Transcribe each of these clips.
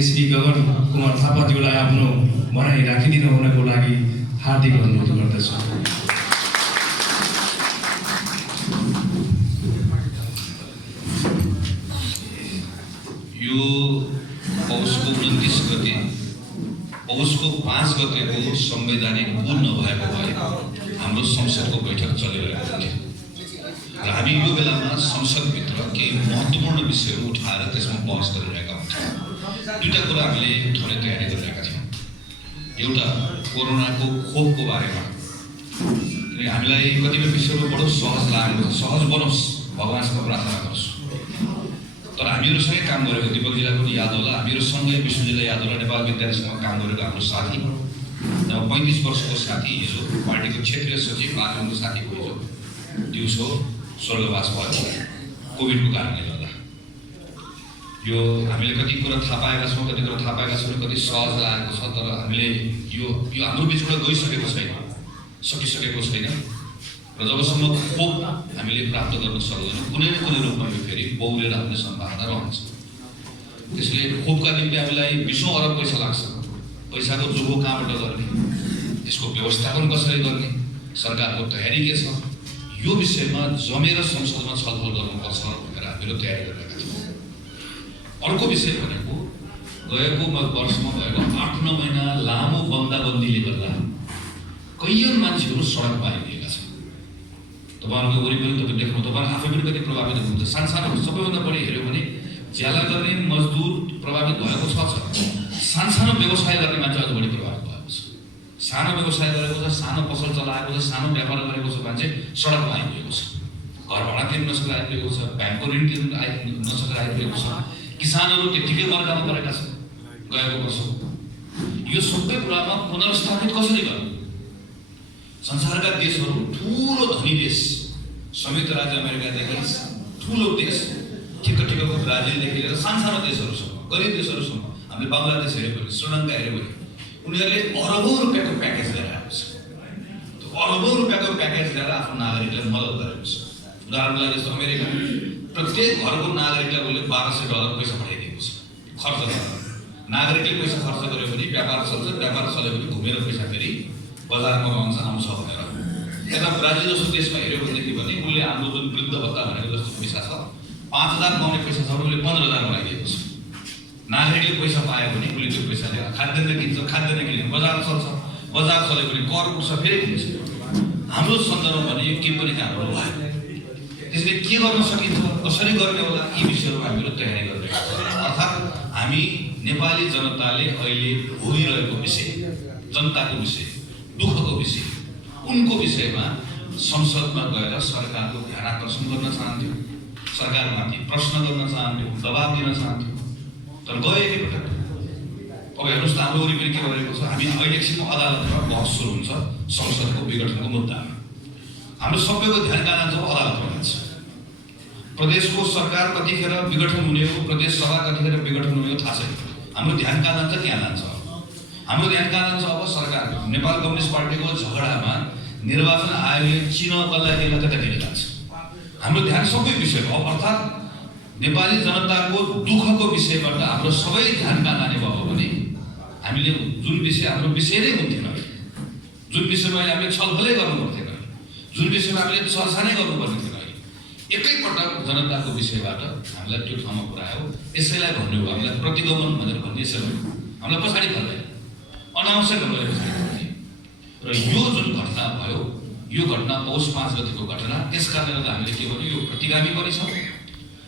आदरणीय श्री गगन कुमार थापाज्यूलाई आफ्नो भनाइ राखिदिनु हुनको लागि हार्दिक अनुरोध गर्दछु। यो पौषको 29 गते पौषको 5 गतेको संवैधानिक पुल नभएको भए हाम्रो संसदको बैठक चलिरहेको थियो र हामी यो बेलामा संसदभित्र केही महत्त्वपूर्ण विषयहरू उठाएर त्यसमा बहस गरिरहेका हुन्थ्यौँ। दुईटा कुरा हामीले उठाउने तयारी गरिरहेका थियौँ। एउटा कोरोनाको खोपको बारेमा, हामीलाई कतिपय विषयहरू बडो सहज लागेको छ, सहज बनोस् भगवान्सँग प्रार्थना गर्छु। तर हामीहरूसँगै काम गरेको दिपकजीलाई पनि याद होला, हामीहरूसँगै विष्णुजीलाई याद होला, नेपाल विद्यालयसँग काम गरेको हाम्रो साथी 35 वर्षको साथी, हिजो पार्टीको क्षेत्रीय सचिव बागलुङको साथीको हिजो दिउँसो स्वर्गवास भयो कोभिडको कारणले गर्दा। यो हामीले कति कुरा थाहा पाएका छौँ, कति कुरा थाहा पाएका छौँ, कति सहज लागेको छ, तर हामीले यो हाम्रो बिचबाट गइसकेको छैन, सकिसकेको छैन र जबसम्म खोप हामीले प्राप्त गर्न सक्दैनौँ कुनै न कुनै रूपमा यो फेरि बौलेर आउने सम्भावना रहन्छ। त्यसले खोपका निम्ति हामीलाई 20औं अरब पैसा लाग्छ। पैसाको जोगो कहाँबाट गर्ने, त्यसको व्यवस्थापन कसरी गर्ने, सरकारको तयारी के छ, यो विषयमा जमेर संसदमा छलफल गर्नुपर्छ भनेर हामीहरू तयारी गरिरहेका छौँ। अर्को विषय भनेको गएको वर्षमा भएको 8-9 महिना लामो बन्दाबन्दीले गर्दा कैयौं मान्छेहरू सडकमा आइदिएका छन्। तपाईहरुको वरिपरि तपाईँ देख्नु, तपाईँ आफै पनि कति प्रभावित हुनुहुन्छ। सानो सबैभन्दा बढी हेर्यो भने ज्याला गर्ने मजदुर प्रभावित भएको छ। सानो व्यवसाय गर्ने मान्छे अझ बढी प्रभावित भएको छ। सानो व्यवसाय गरेको छ, सानो पसल चलाएको छ, सानो व्यापार गरेको छ मान्छे सडकमा आइपुगेको छ। घर भाडा तिर्न नसकेर आइपुगेको छ, ब्याङ्कको ऋण तिर्न नसकेर आइपुगेको छ। किसानहरू त्यतिकै मर्कामा परेका छन् गएको वर्ष। यो सबै कुरामा पुनर्स्थापित कसरी गर्ने? संसारका देशहरू, ठुलो धनी देश, संयुक्त राज्य अमेरिकादेखि ठुलो देश, ठिक्क ब्राजिलदेखि लिएर सानो देशहरूसम्म, गरिब देशहरूसम्म, हामीले बङ्गलादेश हेऱ्यो भने, श्रीलङ्का हेऱ्यो भने उनीहरूले अरबौं रुपियाँको प्याकेज लिएर आएको छ। त्यो अरबौं रुपियाँको प्याकेज लिएर आफ्नो नागरिकलाई मद्दत गरेको छ। उदाहरणको लागि जस्तो अमेरिका प्रत्येक घरको नागरिकलाई उसले $1200 पैसा पठाइदिएको छ खर्च गरेर। नागरिकले पैसा खर्च गर्यो भने व्यापार चल्छ, व्यापार चल्यो भने घुमेर पैसा फेरि बजारमा रहन्छ आउँछ भनेर। यता ब्राजिल जस्तो देशमा हेऱ्यो भनेदेखि भने उसले हाम्रो जुन वृद्ध भत्ता भनेको जस्तो पैसा छ, 5000 पाउने पैसा छ, उसले 15000 बनाइदिएको छ। नागरिकले पैसा पायो भने उसले त्यो पैसा लिएर खाद्यान्न किन्छ, खाद्यान्न किनेर बजार चल्छ, बजार चल्यो भने कर उठ्छ, फेरि किन्छ। हाम्रो सन्दर्भमा भने यो के पनि कामहरू भयो। त्यसले के गर्न सकिन्छ, कसरी गर्ने होला, यी विषयहरू हामीहरू तयारी गरिरहेका छौँ। अर्थात् हामी नेपाली जनताले अहिले भोगिरहेको विषय, जनताको विषय, दुःखको विषय, उनको विषयमा संसदमा गएर सरकारको ध्यान आकर्षण गर्न चाहन्थ्यौँ, सरकारमाथि प्रश्न गर्न चाहन्थ्यौँ, दबाब दिन चाहन्थ्यौँ। तर गए एकैपटक। अब हेर्नुहोस् त हाम्रो वरिपरि के गरेको छ। हामी अहिले एकछिनमा अदालतमा बहस सुरु हुन्छ संसदको विघटनको मुद्दामा। हाम्रो सबैको ध्यान कहाँ जान्छ? अदालतमा जान्छ। प्रदेशको सरकार कतिखेर विघटन हुने हो, प्रदेश सभा कतिखेर विघटन हुने हो थाहा छैन। हाम्रो ध्यान कहाँ जान्छ? त्यहाँ जान्छ। हाम्रो ध्यान कहाँ जान्छ? अब सरकार नेपाल कम्युनिस्ट पार्टीको झगडामा निर्वाचन आयोगले चिन कसलाई दिएला त्यतातिर जान्छ। हाम्रो ध्यान सबै विषयमा, अर्थात् नेपाली जनताको दुःखको विषयबाट हाम्रो सबै ध्यान कहाँ जाने भयो भने हामीले जुन विषय हाम्रो विषय नै हुन्थेन, जुन विषयमा हामीले छलफलै गर्नु पर्थेन, जुन विषयमा हामीले चर्चा नै गर्नुपर्ने थिएन, एकैपटक जनताको विषयबाट हामीलाई त्यो ठाउँमा पुर्यायो। यसैलाई भन्नु हो हामीलाई प्रतिगमन भनेर भन्ने यसैलाई हामीलाई पछाडि फर्दै अनावश्यक ढङ्गले पछाडि फर्दै। र यो जुन घटना भयो, यो घटना पौष 5 गतिको घटना, त्यस कारणले गर्दा हामीले के भन्यो, यो प्रतिगामी पनि छ,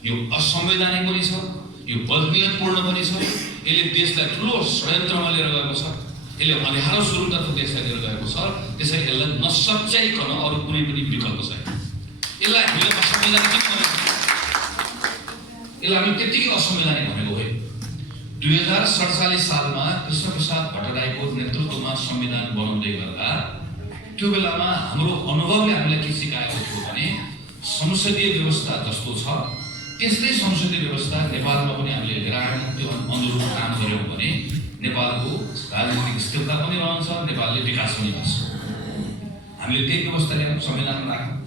यो असंवैधानिक पनि छ, यो बदनीयतपूर्ण पनि छ। यसले देशलाई ठुलो षड्यन्त्रमा लिएर गएको छ, यसले अँध्यारो सुरुतर्फ देशलाई लिएर गएको छ। त्यसैले यसलाई नसच्याइकन अरू कुनै पनि विकल्प छैन। यसलाई हामीले असंवैधानिक भनेको, यसलाई हामी त्यतिकै असंवैधानिक भनेको होइन। 2047 सालमा कृष्णप्रसाद भट्टराईको नेतृत्वमा संविधान बनाउँदै गर्दा त्यो बेलामा हाम्रो अनुभवले हामीलाई के सिकाएको थियो भने संसदीय व्यवस्था जस्तो छ त्यस्तै संसदीय व्यवस्था नेपालमा पनि हामीले लिएर त्यो अनुरूप काम गर्यौँ भने नेपालको राजनीतिक स्थिरता पनि रहन्छ, नेपालले विकास पनि गर्छ। हामीले त्यही व्यवस्था लिएर संविधानमा राख्यौँ।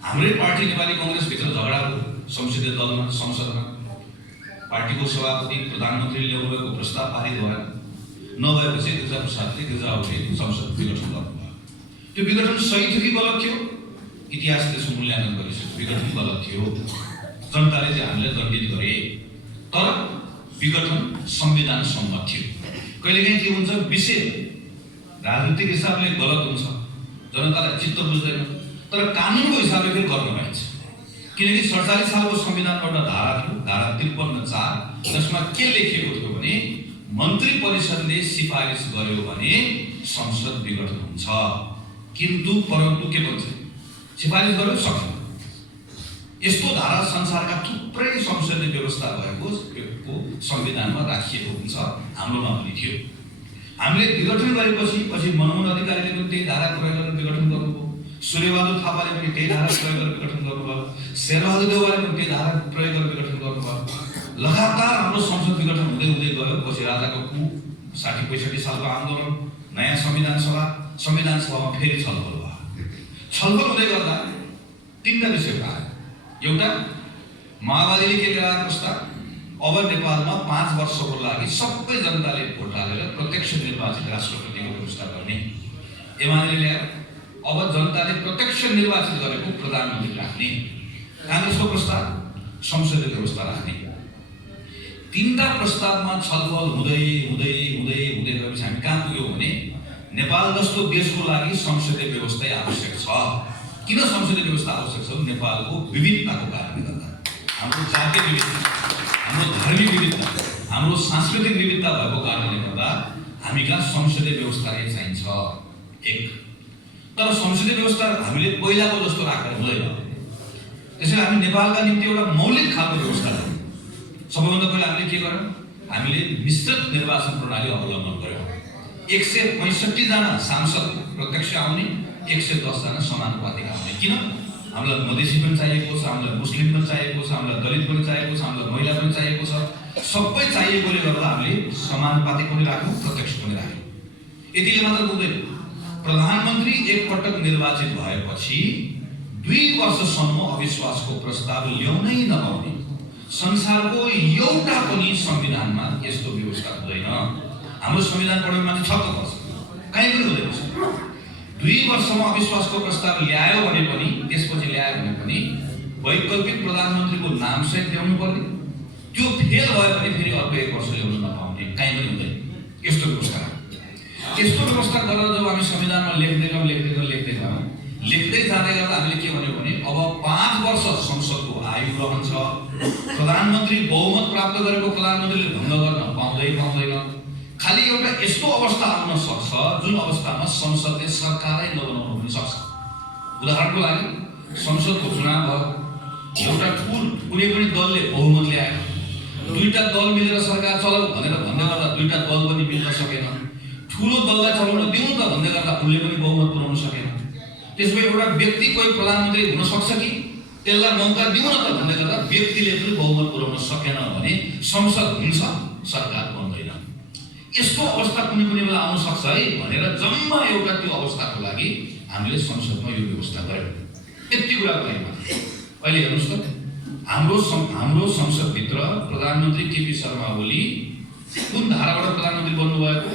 हाम्रै पार्टी नेपाली कांग्रेस भित्र झगडा हो संसदीय दलमा, संसदमा। पार्टीको सभापति प्रधानमन्त्रीले ल्याउनुभएको प्रस्ताव पारित भएन। नभएपछि गिरिजा प्रसादले गिरिजाहरूले संसद विघटन गर्नुभयो। त्यो विघटन सही थियो कि गलत थियो? इतिहासले त्यसको मूल्याङ्कन गरिसक्यो। विघटन गलत थियो। जनताले चाहिँ हामीलाई दण्डित गरे, तर विघटन संविधान सम्मत थियो। कहिलेकाहीँ के हुन्छ, विषय राजनीतिक हिसाबले गलत हुन्छ, जनतालाई चित्त बुझ्दैन, तर कानुनको हिसाबले फेरि गर्न पाइन्छ। किनकि 47 सालको संविधानमा एउटा धारा थियो, धारा 53(4), जसमा के लेखिएको थियो भने मन्त्री परिषदले सिफारिस गर्यो भने संसद विघटन हुन्छ। किन्तु परन्तु के भन्छ, सिफारिस गर्यो सक्छ। यस्तो धारा संसारका थुप्रै संसदीय व्यवस्था भएको संविधानमा राखिएको हुन्छ। हाम्रोमा पनि थियो। हामीले विघटन गरेपछि मनमोहन अधिकारीले पनि त्यही धारा प्रयोग गरेर विघटन गर्नुभयो। सूर्यबहादुर थापाले पनि त्यही धारा प्रयोग गरेर विघटन गर्नुभयो। शेरबहादुर देउवाले पनि त्यही धारा प्रयोग गरेर विघटन गर्नुभयो। लगातार हाम्रो संसद विघटन हुँदै गयो। पछि राजाको कु, 60-65 सालको आन्दोलन, नयाँ संविधान सभामा फेरि छलफल भयो। छलफल हुँदै गर्दा तीनटा विषय आयो। एउटा, माओवादीले के ल्याएको प्रस्ताव, अब नेपालमा 5 वर्षको लागि सबै जनताले भोट हालेर प्रत्यक्ष निर्वाचित राष्ट्रपतिको व्यवस्था गर्ने। एमाले ल्यायो, अब जनताले प्रत्यक्ष निर्वाचित गरेको प्रधानमन्त्री राख्ने। काङ्ग्रेसको प्रस्ताव, संसदीय व्यवस्था राख्ने। तीनटा प्रस्तावमा छलफल हुँदै गएपछि हामी कहाँ पुग्यौँ भने नेपाल जस्तो देशको लागि संसदीय व्यवस्था आवश्यक छ। किन संसदीय व्यवस्था आवश्यक छ? नेपालको विविधताको कारणले गर्दा, हाम्रो जातीय विविधता, हाम्रो धार्मिक विविधता, हाम्रो सांस्कृतिक विविधता भएको कारणले गर्दा हामी कहाँ संसदीय व्यवस्था चाहिन्छ। एक, तर संसदीय व्यवस्था हामीले पहिलाको जस्तो राखेर हुँदैन। त्यसैले हामी नेपालका निम्ति एउटा मौलिक खालको व्यवस्था गर्यौँ। सबैभन्दा पहिला हामीले के गर्यौँ? हामीले मिश्रित निर्वाचन प्रणाली अवलम्बन गर्यौँ। 165 जना सांसद प्रत्यक्ष आउने, 110 जना समानुपातिक आउने। किन? हामीलाई मधेसी पनि चाहिएको छ, हामीलाई मुस्लिम पनि चाहिएको छ, हामीलाई दलित पनि चाहिएको छ, हामीलाई महिला पनि चाहिएको छ। सबै चाहिएकोले गर्दा हामीले समानुपातिक पनि राख्यौँ, प्रत्यक्ष पनि राख्यौँ। यतिले मात्र पुग्दैन। प्रधानमन्त्री एकपटक निर्वाचित भएपछि 2 वर्षसम्म अविश्वासको प्रस्ताव ल्याउनै नपाउने। संसारको एउटा पनि संविधानमा यस्तो व्यवस्था हुँदैन। हाम्रो संविधान पढ्ने मान्छे छक्क पर्छ, कहीँ पनि हुँदैन। 2 वर्षमा अविश्वासको प्रस्ताव ल्यायो भने पनि, त्यसपछि ल्यायो भने पनि वैकल्पिक प्रधानमन्त्रीको नाम सहित ल्याउनु पर्ने। त्यो फेल भए पनि फेरि अर्को 1 वर्ष ल्याउन नपाउने, कहीँ पनि हुँदैन। यस्तो व्यवस्था गरेर जब हामी संविधानमा लेख्दै गयौँ, लेख्दै जाँदै गर्दा हामीले के भन्यो भने अब 5 वर्ष संसदको आयु रहन्छ। प्रधानमन्त्री बहुमत प्राप्त गरेको प्रधानमन्त्रीले भङ्ग गर्न पाउँदैन। खालि एउटा यस्तो अवस्था आउन सक्छ जुन अवस्थामा संसदले सरकारै नबनाउनु पनि सक्छ। उदाहरणको लागि संसदको चुनाव भयो, एउटा कुनै पनि दलले बहुमत ल्यायो, 2टा दल मिलेर सरकार चलाऊ भनेर भन्दै गर्दा 2टा दल पनि मिल्न सकेन। ठुलो दललाई चलाउन दिउँ त भन्दै गर्दा उनले पनि बहुमत पुर्याउन सकेन। त्यसपछि एउटा व्यक्ति कोही प्रधानमन्त्री हुन सक्छ कि त्यसलाई मौका दिउँ न त भन्दै गर्दा व्यक्तिले पनि बहुमत पुर्याउन सकेन भने संसद हुन्छ, सरकार बन्दैन। यस्तो अवस्था कुनै बेला आउन सक्छ है भनेर जम्मा एउटा त्यो अवस्थाको लागि हामीले संसदमा यो व्यवस्था गर्यौँ। यति कुराको लागि अहिले हेर्नुहोस् त, हाम्रो संसदभित्र प्रधानमन्त्री केपी शर्मा ओली कुन धाराबाट प्रधानमन्त्री बन्नुभएको?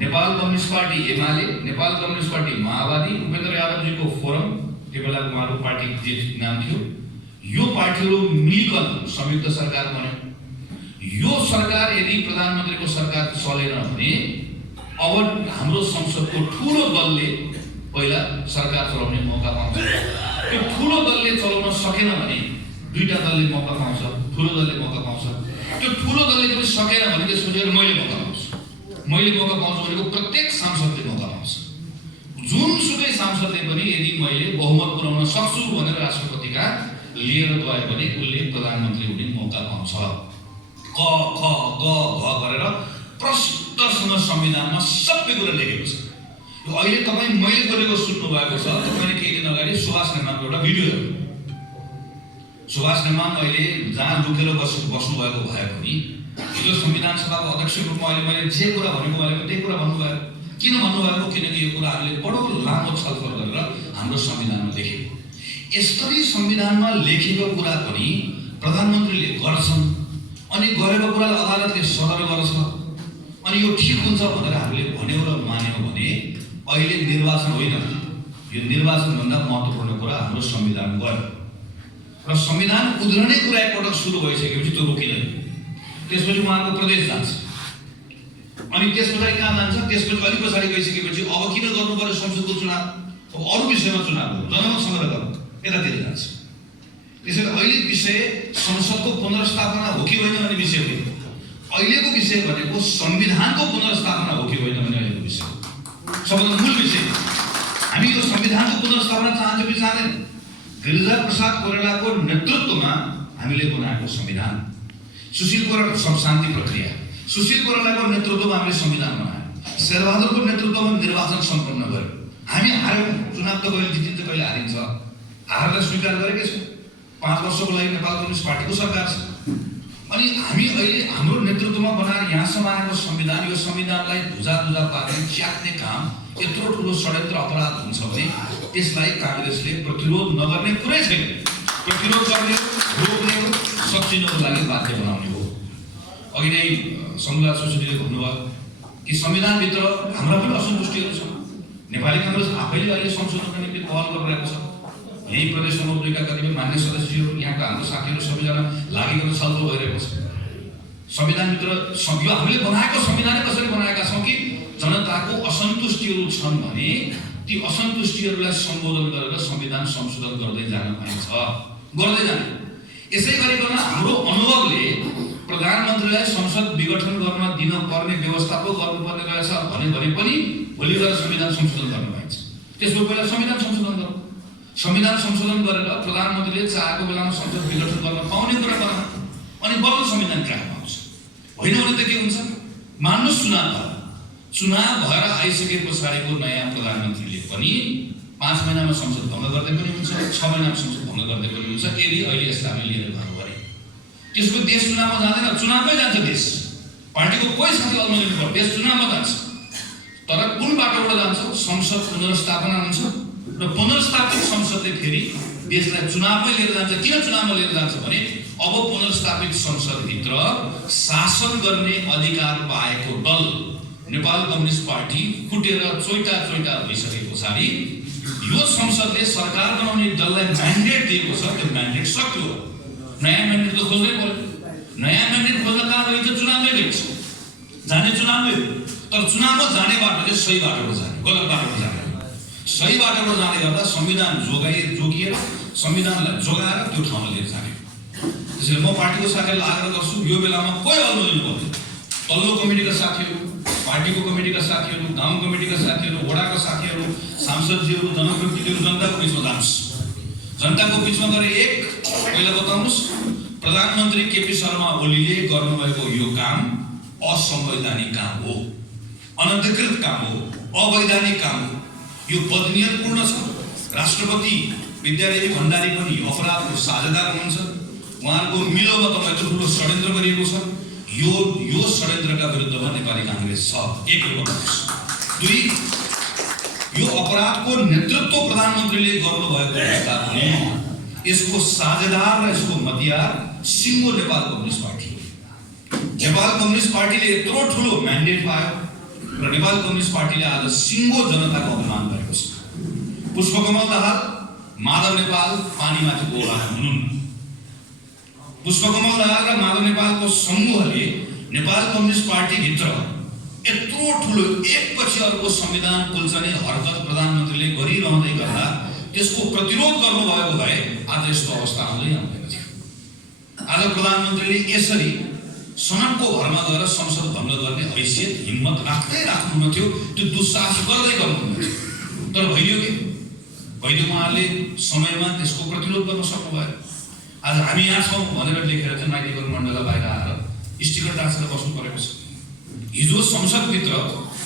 Nepal Communist Party Emale, Nepal Communist Party माओवादी, उपेन्द्र यादवजीको फोरम, त्यो बेला उहाँको पार्टी जे नाम थियो, यो पार्टीहरू मिलिकन संयुक्त सरकार बन्यो। यो सरकार यदि प्रधानमन्त्रीको सरकार चलेन भने अब हाम्रो संसदको ठुलो दलले पहिला सरकार चलाउने मौका पाउँछ। त्यो ठुलो दलले चलाउन सकेन भने 2टा दलले मौका पाउँछ, ठुलो दलले मौका पाउँछ। त्यो ठुलो दलले पनि सकेन भने त्यसपछि मैले मौका पाउँछु भनेको प्रत्येक सांसदले मौका पाउँछ। जुनसुकै सांसदले पनि यदि मैले बहुमत पुर्याउन सक्छु भनेर राष्ट्रपतिका लिएर गयो भने उसले प्रधानमन्त्री हुने मौका पाउँछ। क ख ग घ गरेर प्रष्टसँग संविधानमा सबै कुरा लेखेको छ। यो अहिले तपाईँ मैले बोलेको सुन्नु भएको छ। तपाईँले केही दिन अगाडि सुभाष नेमाङको एउटा भिडियो हेर्नु। सुभाष नेमाङ अहिले जहाँ लुकेर बस्नु भएको भए पनि हिजो संविधान सभाको अध्यक्षको रूपमा अहिले मैले जे कुरा भनेको उहाँले पनि त्यही कुरा भन्नुभयो। किन भन्नुभएको? किनकि यो कुरा हामीले बडो लामो छलफल गरेर हाम्रो संविधानमा लेखेको। यसरी संविधानमा लेखेको कुरा पनि प्रधानमन्त्रीले गर्छन् अनि गरेको कुरालाई अदालतले सदर गर्छ। अनि यो ठिक हुन्छ भनेर हामीले भन्यौँ र मान्यौँ भने अहिले निर्वाचन होइन, यो निर्वाचनभन्दा महत्त्वपूर्ण कुरा हाम्रो संविधान गयो र संविधान उध्रने कुरा एकपटक सुरु भइसकेपछि त्यो रोकिँदैन। त्यसपछि उहाँको प्रदेश जान्छ, अनि त्यस पछाडि कहाँ जान्छ, त्यसपछि अलिक पछाडि गइसकेपछि अब किन गर्नु पर्यो संसदको चुनाव, अब अरू विषयमा चुनाव गर्नु, जनमत सङ्ग्रह गर्नु, यतातिर जान्छ। त्यसैले अहिले विषय संसदको पुनर्स्थापना हो कि होइन भन्ने विषय होइन। अहिलेको विषय भनेको संविधानको पुनर्स्थापना हो कि होइन भन्ने अहिलेको विषय, सबभन्दा मूल विषय। हामी यो संविधानको पुनर्स्थापना चाहन्छौँ कि चाहँदैन? गिरिजा प्रसाद कोइरालाको नेतृत्वमा हामीले बनाएको संविधान, सुशील कोइराला शान्ति प्रक्रिया, सुशील कोइरालाको नेतृत्वमा हामीले संविधान बनायौँ, शेरबहादुरको नेतृत्वमा निर्वाचन सम्पन्न गर्यौँ। हामी हार्यौँ, चुनाव त कहिले जितिन्छ कहिले हारिन्छ, हारलाई स्वीकार गरेकै छौँ। 5 वर्षको लागि नेपाल कम्युनिस्ट पार्टीको सरकार छ। अनि हामी अहिले हाम्रो नेतृत्वमा बनाएर यहाँसम्म आएको संविधान, यो संविधानलाई धुजा पार्ने च्यात्ने काम यत्रो ठुलो षड्यन्त्र अपराध हुन्छ भने त्यसलाई काङ्ग्रेसले प्रतिरोध नगर्ने कुरै छैन। प्रतिरोध गर्ने, रोक्ने, सचिनको लागि बाध्य बनाउने हो। अघि नै समुदाय सुशीलले भन्नुभयो कि संविधानभित्र हाम्रा पनि असन्तुष्टिहरू छन्। नेपाली काङ्ग्रेस आफैले अहिले संशोधनका निम्ति पहल गरिरहेको छ। यही प्रदेश नम्बर 2 का कतिपय मान्य सदस्यहरू, यहाँका हाम्रो साथीहरू सबैजना लागेको छलफल भइरहेको छ। संविधानभित्र यो हामीले बनाएको संविधान कसरी बनाएका छौँ कि जनताको असन्तुष्टिहरू छन् भने ती असन्तुष्टिहरूलाई सम्बोधन गरेर संविधान संशोधन गर्दै जान पाइन्छ, गर्दै जाने। यसै गरिकन हाम्रो अनुभवले प्रधानमन्त्रीलाई संसद विघटन गर्न दिन पर्ने व्यवस्था पो गर्नुपर्ने रहेछ भने पनि भोलि गएर संविधान संशोधन गर्न पाइन्छ। त्यसको पहिला संविधान संशोधन गर्नु, संविधान संशोधन गरेर प्रधानमन्त्रीले चाहेको बेलामा संसद विघटन गर्न पाउने कुरा बनाउनु, अनि बल्ल संविधान कायम आउँछ। होइन भने त के हुन्छ? मान्नुहोस् चुनाव भएर आइसके पछाडिको नयाँ प्रधानमन्त्रीले पनि 5 महिनामा संसद भङ्ग गर्दै पनि हुन्छ, 6 महिनामा संसद भङ्ग गर्दै पनि हुन्छ। यदि अहिले यसलाई हामीले लिएर गयो भने त्यसको देश चुनावमा जाँदैन, चुनावमै जान्छ देश। पार्टीको कोही साथी अल्मलिनु पर्छ, देश चुनावमा जान्छ। तर कुन बाटोबाट जान्छ? संसद पुनर्स्थापना हुन्छ र पुनर्स्थापित संसदले फेरि देशलाई चुनावमै लिएर जान्छ। किन चुनावमा लिएर जान्छ भने अब पुनर्स्थापित संसदभित्र शासन गर्ने अधिकार पाएको दल नेपाल कम्युनिस्ट पार्टी फुटेर चोइटा भइसके पछाडि यो संसदले सरकार बनाउने दललाई म्यान्डेट दिएको छ। त्यो म्यान्डेट सक्यो, नयाँ म्यान्डेट त खोज्नै पर्यो। नयाँ म्यान्डेट खोज्न कहाँ गइन्छ? चुनावमै गइन्छ, जाने चुनावमै। तर चुनावमा जाने बाटो चाहिँ सही बाटोबाट जाने, गलत बाटोबाट जाने। सही बाटोबाट जाँदै गर्दा संविधान जोगिएर संविधानलाई जोगाएर त्यो ठाउँमा लिएर जाने। त्यसैले म पार्टीको साथीहरूलाई आग्रह गर्छु, यो बेलामा कोही अल्मलिनु पर्दैन। तल्लो कमिटीका साथीहरू, पार्टीको कमिटीका साथीहरू, गाउँ कमिटीका साथीहरू, वडाका साथीहरू, सांसदजीहरू, जनप्रतिनिधिहरू जनताको बिचमा जानुहोस्। जनताको बिचमा गएर पहिला बताउनुहोस्, प्रधानमन्त्री केपी शर्मा ओलीले गर्नुभएको यो काम असंवैधानिक काम हो, अनधिकृत काम हो, अवैधानिक काम हो, यो बदनियतपूर्ण छ। राष्ट्रपति विद्यादेवी भण्डारी पनि अपराधको साझेदार हुनुहुन्छ। उहाँको मिलोमा तपाईँको ठुलो षड्यन्त्र गरिएको छ। यो षड्यन्त्रका विरुद्धमा नेपाली काङ्ग्रेस छ। 1 यो बताउनुहोस्। 2 यो अपराधको नेतृत्व प्रधानमन्त्रीले गर्नुभएको अवस्था पनि यसको साझेदार र यसको मध्यस्थी सिङ्गो नेपाल कम्युनिस्ट पार्टी हो। नेपाल कम्युनिस्ट पार्टीले यत्रो ठुलो म्यान्डेट पायो र नेपाल कम्युनिस्ट पार्टीले आज सिङ्गो जनताको अपमान गरेको छ। पुष्पकमल दाहाल, माधव नेपाल पानीमाथि ओला हुनुहुन्न। पुष्पकमल दाहाल र माधव नेपालको समूहले नेपाल कम्युनिस्ट पार्टीभित्र यत्रो ठुलो एकपछि अर्को संविधान कुल्चने हरकत प्रधानमन्त्रीले गरिरहँदै गर्दा त्यसको प्रतिरोध गर्नुभएको भए आज यस्तो अवस्था आउँदैन थियो। आज प्रधानमन्त्रीले यसरी सनकको भरमा गएर संसद भङ्ग गर्ने हैसियत हिम्मत राख्नुहुन्न थियो, त्यो दुस्साहस गर्दै गर्नुहुन्न थियो। तर भइदियो के? भइदियो, उहाँले समयमा त्यसको प्रतिरोध गर्न सक्नुभयो। आज हामी यहाँ छौँ भनेर लेखेर चाहिँ माइतीको मण्डला बाहिर आएर स्टिकर टाँसेर बस्नु परेको छ। हिजो संसदभित्र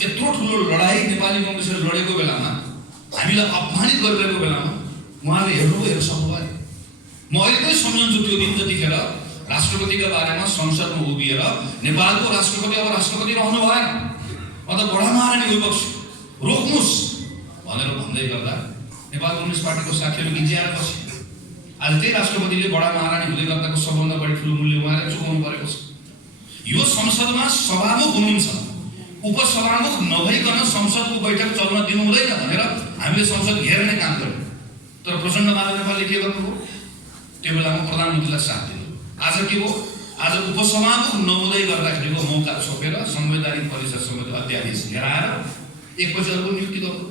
यत्रो ठुलो लडाइँ नेपाली कङ्ग्रेसले लडेको बेलामा, हामीलाई अपमानित गरिरहेको बेलामा उहाँले हेर्नु सक्नुभयो। म अहिले पनि सम्झन्छु त्यो दिन जतिखेर राष्ट्रपतिका बारेमा संसदमा उभिएर नेपालको राष्ट्रपति अब राष्ट्रपति रहनु भएन, अन्त बडा महारानी गइबस्छु, रोक्नुहोस् भनेर भन्दै गर्दा नेपाल कम्युनिस्ट पार्टीको साथीहरू गिज्याएर बसे। आज त्यही राष्ट्रपतिले बडा महारानी हुँदै गर्दाको सबभन्दा बढी ठुलो मूल्य उहाँले चुकाउनु परेको छ। यो संसदमा सभामुख हुनुहुन्छ, उपसभामुख नभइकन संसदको बैठक चल्न दिनु हुँदैन भनेर हामीले संसद घेर्ने काम गर्यौँ। तर प्रचण्ड माधव नेपालले के गर्नुभयो? त्यो बेलामा प्रधानमन्त्रीलाई साथ दिनु। आज के भयो? आज उपसभामुख नहुँदै गर्दाखेरिको मौका छोपेर संवैधानिक परिषद समिति अध्यादेश घेराएर एकपछि अर्को नियुक्ति गर्नु।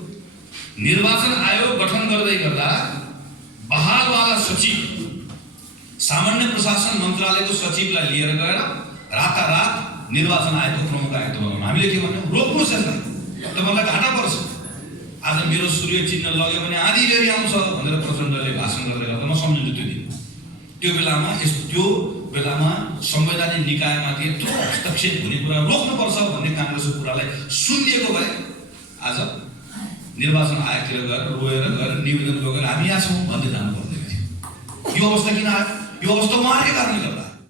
निर्वाचन आयोग गठन गर्दै गर्दा बहालवाला सचिव सामान्य प्रशासन मन्त्रालयको सचिवलाई लिएर गएर रातारात निर्वाचन आयोगको प्रमुख आयुक्त बनाउनु। हामीले के भन्यौँ? रोक्नुहोस् यसलाई, तपाईँलाई घाटा पर्छ। आज मेरो सूर्य चिन्ह लग्यो भने आधी बेरी आउँछ भनेर प्रचण्डले भाषण गर्दै गर्दा म सम्झिन्छु त्यो दिन। त्यो बेलामा संवैधानिक निकायमाथि यत्रो हस्तक्षेप हुने कुरा रोक्नुपर्छ भन्ने काङ्ग्रेसको कुरालाई सुनिएको भए आज निर्वाचन आयोगतिर गएर रोएर गएर निवेदन गरेर हामी यहाँ छौँ भन्दै जानु पर्दैन थियो। यो अवस्था किन आयो? यो अवस्था उहाँकै कारणले गर्दा।